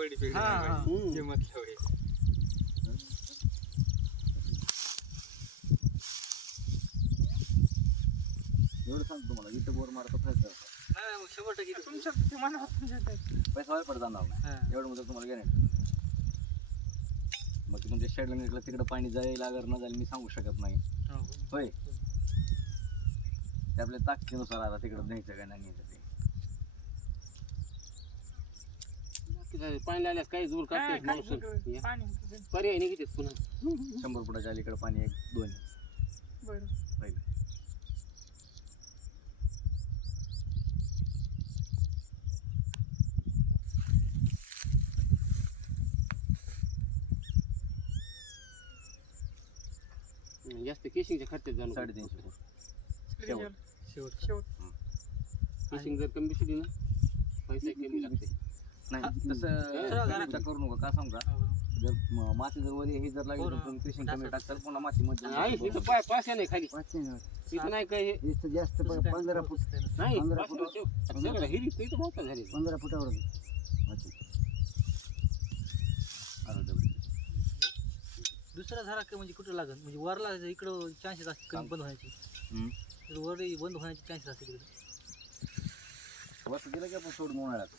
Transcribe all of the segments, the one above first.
पडी पडी मतलब आहे एवढं सांगतो तुम्हाला इथं बोर मारतो पैसा हा मग शंभर टक्के देतो. तुमच्या तुमच्या ते. वाया पडत जाणार नाही एवढं मुद्दा तुम्हाला गॅरंटी मग ते तुमच्या शेडला निघलं तिकडं पाणी जाईल लागणार न जाईल मी सांगू शकत नाही हो. होय ते आपल्या ताकदीनुसार आता तिकडं न्यायचं काय नाही न्यायचं ते पाणी लागल्यास काही जोर काय पर्याय नाही किती पुन्हा शंभर फुटाच्या अलीकडे पाणी एक दोन जास्त केशिंगच्या खर्च जाऊन साडेतीनशे फूट शेवट. शेवट केशिंग जर कमी ना पैसे कमी लागते नाही तसं करू नका का सांग हो, हो. जर माती जर वरी हे जर लागली हो तर कमी कमी टाकतात पुन्हा माती मध्ये इथं पाय पाचशे नाही खाली पाचशे इथं नाही काही इथं जास्त पंधरा फूट नाही पंधरा फूट हिरी इथं मोठं झाली पंधरा फुटावर दुसरा झाला की म्हणजे कुठं लागेल म्हणजे वरला इकडं चान्सेस असते कमी बंद होण्याची वर बंद होण्याची चान्सेस असते तिकडे वर दिला की आपण सोडून उन्हाळ्यात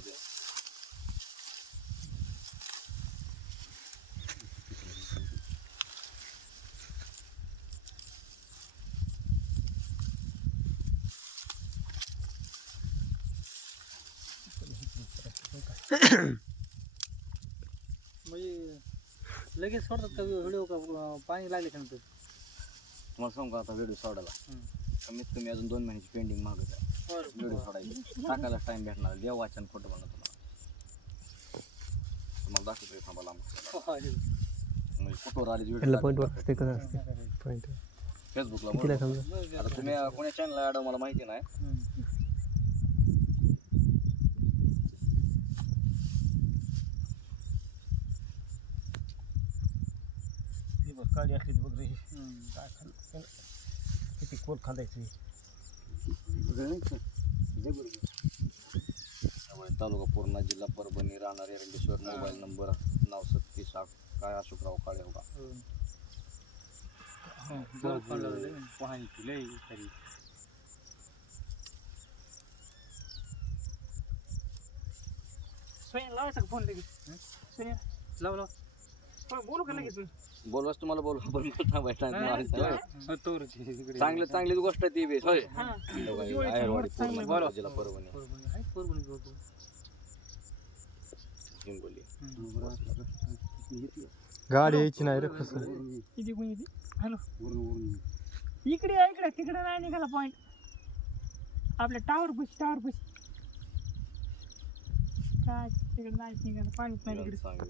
म्हणजे लगेच सोडतात का व्हिडिओ का पाणी लागल्यानंतर तुम्हाला सांगू का आता व्हिडिओ सोडायला कमीत कमी अजून दोन महिन्याची पेंडिंग मागत आहे व्हिडिओ सोडायची टाकायला टाइम भेटणार देव वाचन खोटं बनला तुम्हाला तुम्हाला दाखवतो थांबा लांब म्हणजे फोटोवर आली व्हिडिओ पॉईंट वाटते कसं असते पॉईंट हम्म. फेसबुकला आता तुम्ही कोण्या चॅनलला ॲड मला माहिती नाही हम्म. दिवस काळी असली वगैरे काय खाल किती कोल पूर्णा नंबर नौ सत्ती आठ का अशोकराव काळे होगा लय तरी स्वयं फोन लगेच स्वयं बोलू का लगेच तुम्हाला बोलवा पण चांगली चांगलीच गोष्ट ती बेस होय गाडी यायची नाही रे किती कोणी ती हॅलो इकडे इकडे तिकडे नाही निघाला पॉईंट आपल्या टावर पशी टावर पशी काय तिकडे नाही निघाला नाही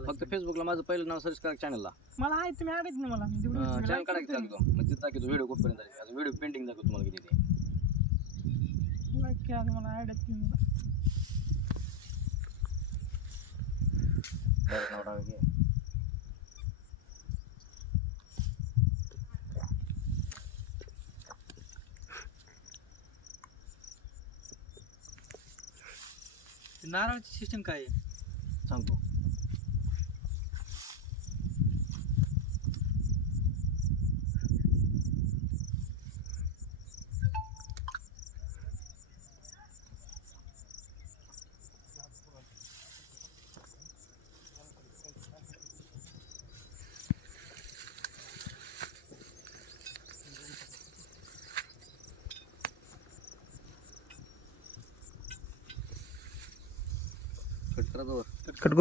फक्त फेसबुकला माझं पहिलं नाव सर्च करा चॅनलला मला आहे तुम्ही आडत ना मला मी तेवढं विचारलं. चॅनल काढायचं टाकतो मग तिथे टाकतो व्हिडिओ खूप पर्यंत आले व्हिडिओ पेंटिंग दाखवतो तुम्हाला किती ते नक्की मला आडत सिस्टम का है कट